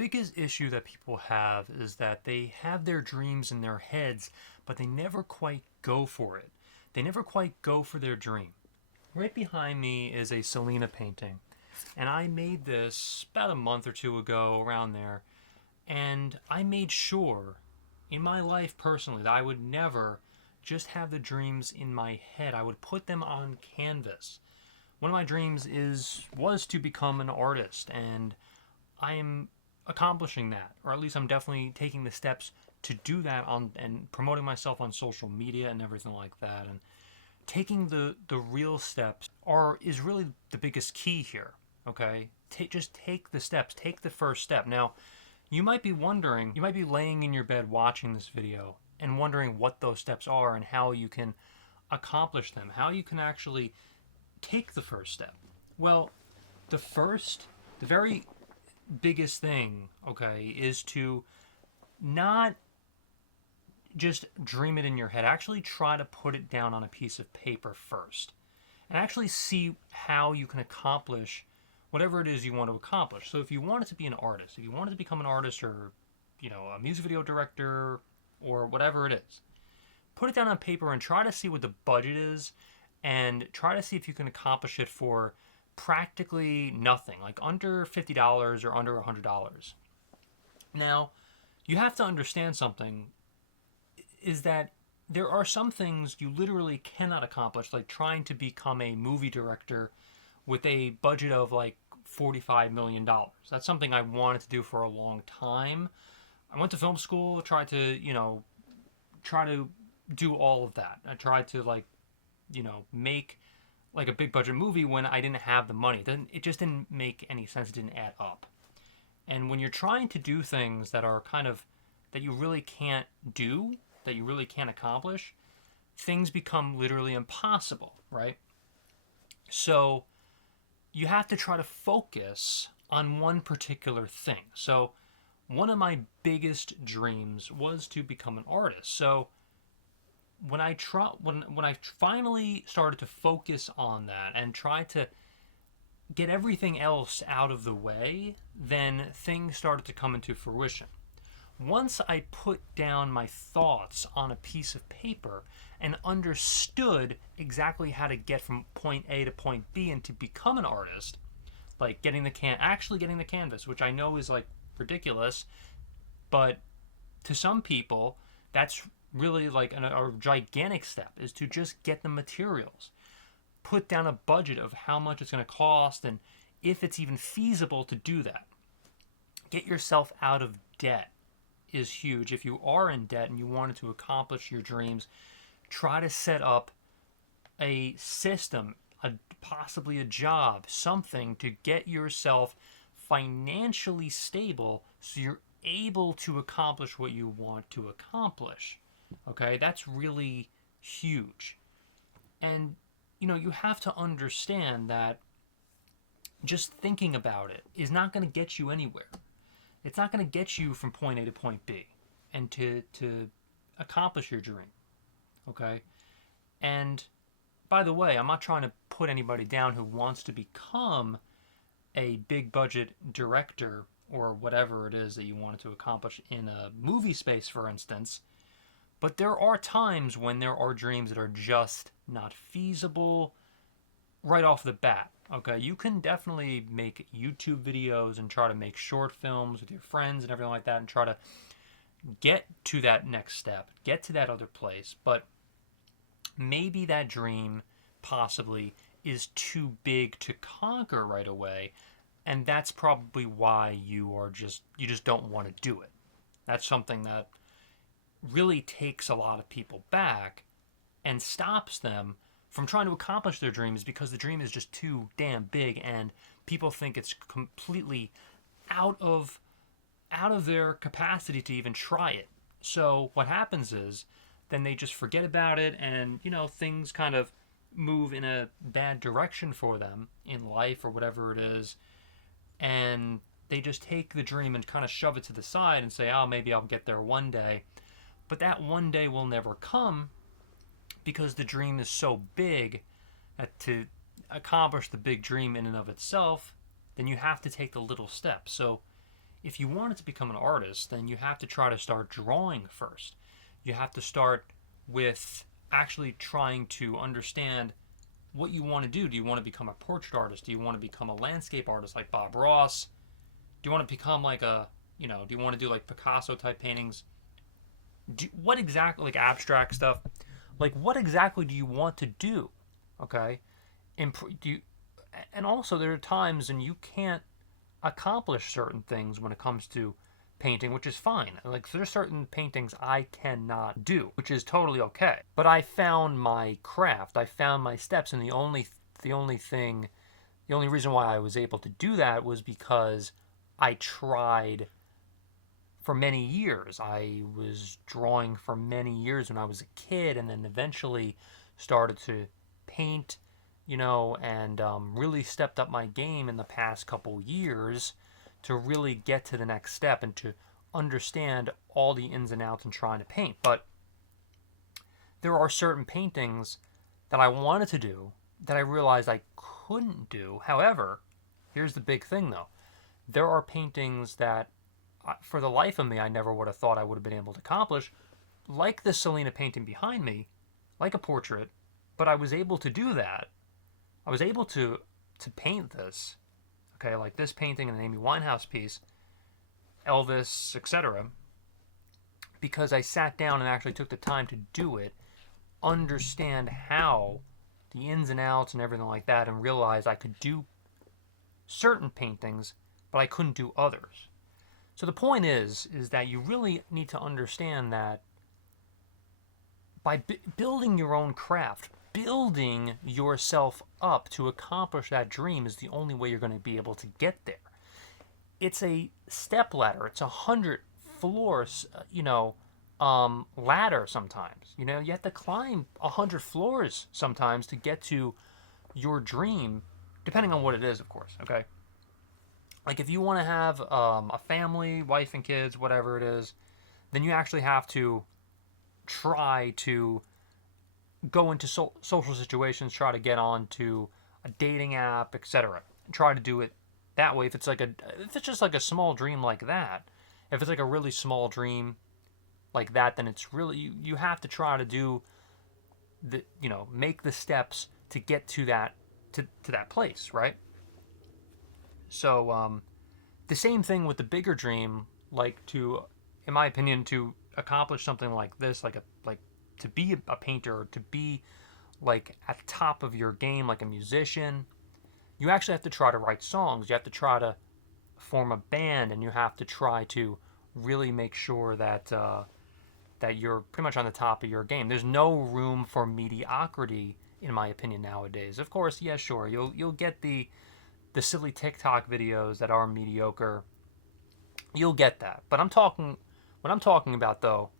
biggest issue that people have is that they have their dreams in their heads, but they never quite go for it. They never quite go for their dream. Right behind me is a Selena painting, and I made this about a month or two ago, around there, and I made sure in my life personally that I would never just have the dreams in my head. I would put them on canvas. One of my dreams is was to become an artist, and I'm accomplishing that, or at least I'm definitely taking the steps to do that on and promoting myself on social media and everything like that. And taking the real steps are is really the biggest key here. Okay, just take the steps. Take the first step. Now, you might be wondering, you might be laying in your bed watching this video and wondering what those steps are and how you can accomplish them, how you can actually take the first step. Well, the very biggest thing, okay, is to not just dream it in your head. Actually try to put it down on a piece of paper first and actually see how you can accomplish whatever it is you want to accomplish. So if you wanted to be an artist, if you wanted to become an artist, or a music video director, or whatever it is, put it down on paper and try to see what the budget is, and try to see if you can accomplish it for practically nothing, like under $50 or under $100. Now, you have to understand something, is that there are some things you literally cannot accomplish, like trying to become a movie director with a budget of like $45 million. That's something I wanted to do for a long time. I went to film school, tried to, try to do all of that. I tried to make like a big budget movie when I didn't have the money. It just didn't make any sense. It didn't add up. And when you're trying to do things that are kind of, that you really can't do, that you really can't accomplish, things become literally impossible, right? So you have to try to focus on one particular thing. So one of my biggest dreams was to become an artist. So when I finally started to focus on that and try to get everything else out of the way, then things started to come into fruition. Once I put down my thoughts on a piece of paper and understood exactly how to get from point A to point B and to become an artist, like actually getting the canvas, which I know is like ridiculous, but to some people that's really like a gigantic step, is to just get the materials, put down a budget of how much it's going to cost and if it's even feasible to do that. Get yourself out of debt is huge. If you are in debt and you wanted to accomplish your dreams, try to set up a system, possibly a job, something to get yourself financially stable so you're able to accomplish what you want to accomplish. Okay, that's really huge. And you have to understand that just thinking about it is not going to get you anywhere. It's not going to get you from point A to point B and to accomplish your dream. Okay? And by the way, I'm not trying to put anybody down who wants to become a big budget director or whatever it is that you wanted to accomplish in a movie space, for instance. But there are times when there are dreams that are just not feasible right off the bat. Okay, you can definitely make YouTube videos and try to make short films with your friends and everything like that and try to get to that next step, get to that other place. But maybe that dream possibly is too big to conquer right away, and that's probably why you just don't want to do it. That's something that really takes a lot of people back and stops them from trying to accomplish their dreams, because the dream is just too damn big and people think it's completely out of their capacity to even try it. So what happens is then they just forget about it, and things kind of move in a bad direction for them in life or whatever it is, and they just take the dream and kind of shove it to the side and say, oh, maybe I'll get there one day. But that one day will never come, because the dream is so big that to accomplish the big dream in and of itself, then you have to take the little steps. So if you wanted to become an artist, then you have to try to start drawing first. You have to start with actually trying to understand what you want to do. Do you want to become a portrait artist? Do you want to become a landscape artist like Bob Ross? Do you want to become like do you want to do like Picasso type paintings? What exactly, like abstract stuff? Like, what exactly do you want to do? Okay? And also, there are times when you can't accomplish certain things when it comes to painting, which is fine. Like, there's certain paintings I cannot do, which is totally okay. But I found my craft, I found my steps, and the only reason why I was able to do that was because I tried for many years. I was drawing for many years when I was a kid, and then eventually started to paint, and really stepped up my game in the past couple years to really get to the next step and to understand all the ins and outs in trying to paint. But there are certain paintings that I wanted to do that I realized I couldn't do. However, here's the big thing though. There are paintings that for the life of me I never would have thought I would have been able to accomplish, like this Selena painting behind me, like a portrait, but I was able to do that. I was able to paint this, okay, like this painting and the Amy Winehouse piece, Elvis, etc., because I sat down and actually took the time to do it, understand how the ins and outs and everything like that, and realized I could do certain paintings, but I couldn't do others. So the point is that you really need to understand that by building your own craft, building yourself up to accomplish that dream is the only way you're going to be able to get there. It's a step ladder. It's 100 floors, ladder sometimes. You have to climb 100 floors sometimes to get to your dream, depending on what it is, of course, okay? Like if you want to have a family, wife and kids, whatever it is, then you actually have to try to go into social situations, try to get onto a dating app, etc. Try to do it that way. If it's just like a small dream like that, if it's like a really small dream like that, then it's really you have to try to do make the steps to get to that to that place, right? So the same thing with the bigger dream, like in my opinion, to accomplish something like this, like to be a painter, to be like at the top of your game, like a musician, you actually have to try to write songs. You have to try to form a band, and you have to try to really make sure that that you're pretty much on the top of your game. There's no room for mediocrity, in my opinion, nowadays. Of course, yeah, sure, you'll get the silly TikTok videos that are mediocre. You'll get that, but what I'm talking about though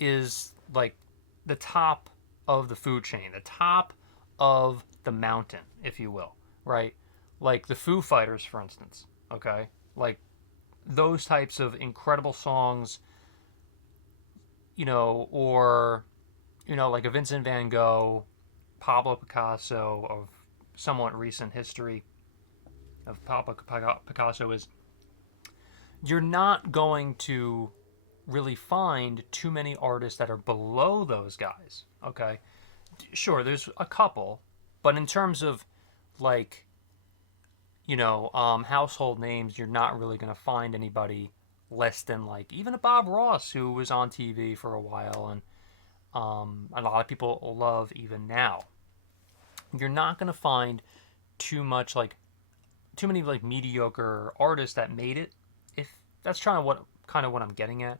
is like the top of the food chain, the top of the mountain, if you will, right? Like the Foo Fighters, for instance, okay? Like those types of incredible songs, or, like a Vincent van Gogh, Pablo Picasso of somewhat recent history of Pablo Picasso is you're not going to really find too many artists that are below those guys, okay? Sure, there's a couple, but in terms of like, household names, you're not really going to find anybody less than like even a Bob Ross who was on TV for a while and a lot of people love even now. You're not going to find too many like mediocre artists that made it. If that's kind of what I'm getting at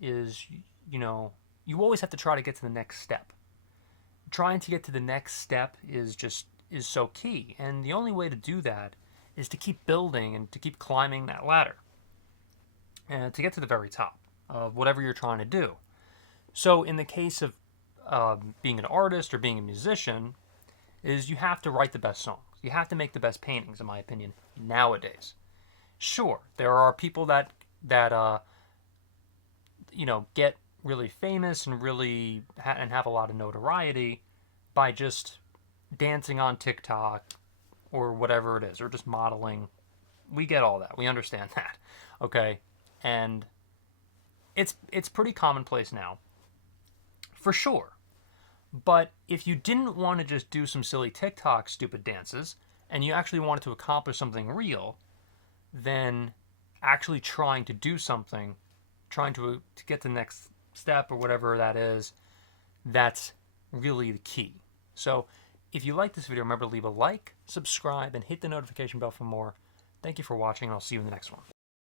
is, you always have to try to get to the next step. Trying to get to the next step is so key, and the only way to do that is to keep building and to keep climbing that ladder and to get to the very top of whatever you're trying to do. So in the case of being an artist or being a musician, is you have to write the best songs. You have to make the best paintings, in my opinion, nowadays. Sure, there are people that get really famous and really and have a lot of notoriety by just dancing on TikTok or whatever it is, or just modeling We get all that. We understand that. Okay? And it's pretty commonplace now. For sure. But if you didn't want to just do some silly TikTok stupid dances and you actually wanted to accomplish something real, then actually trying to do something, trying to get to the next step or whatever that is, that's really the key. So if you like this video, remember to leave a like, subscribe, and hit the notification bell for more. Thank you for watching, and I'll see you in the next one.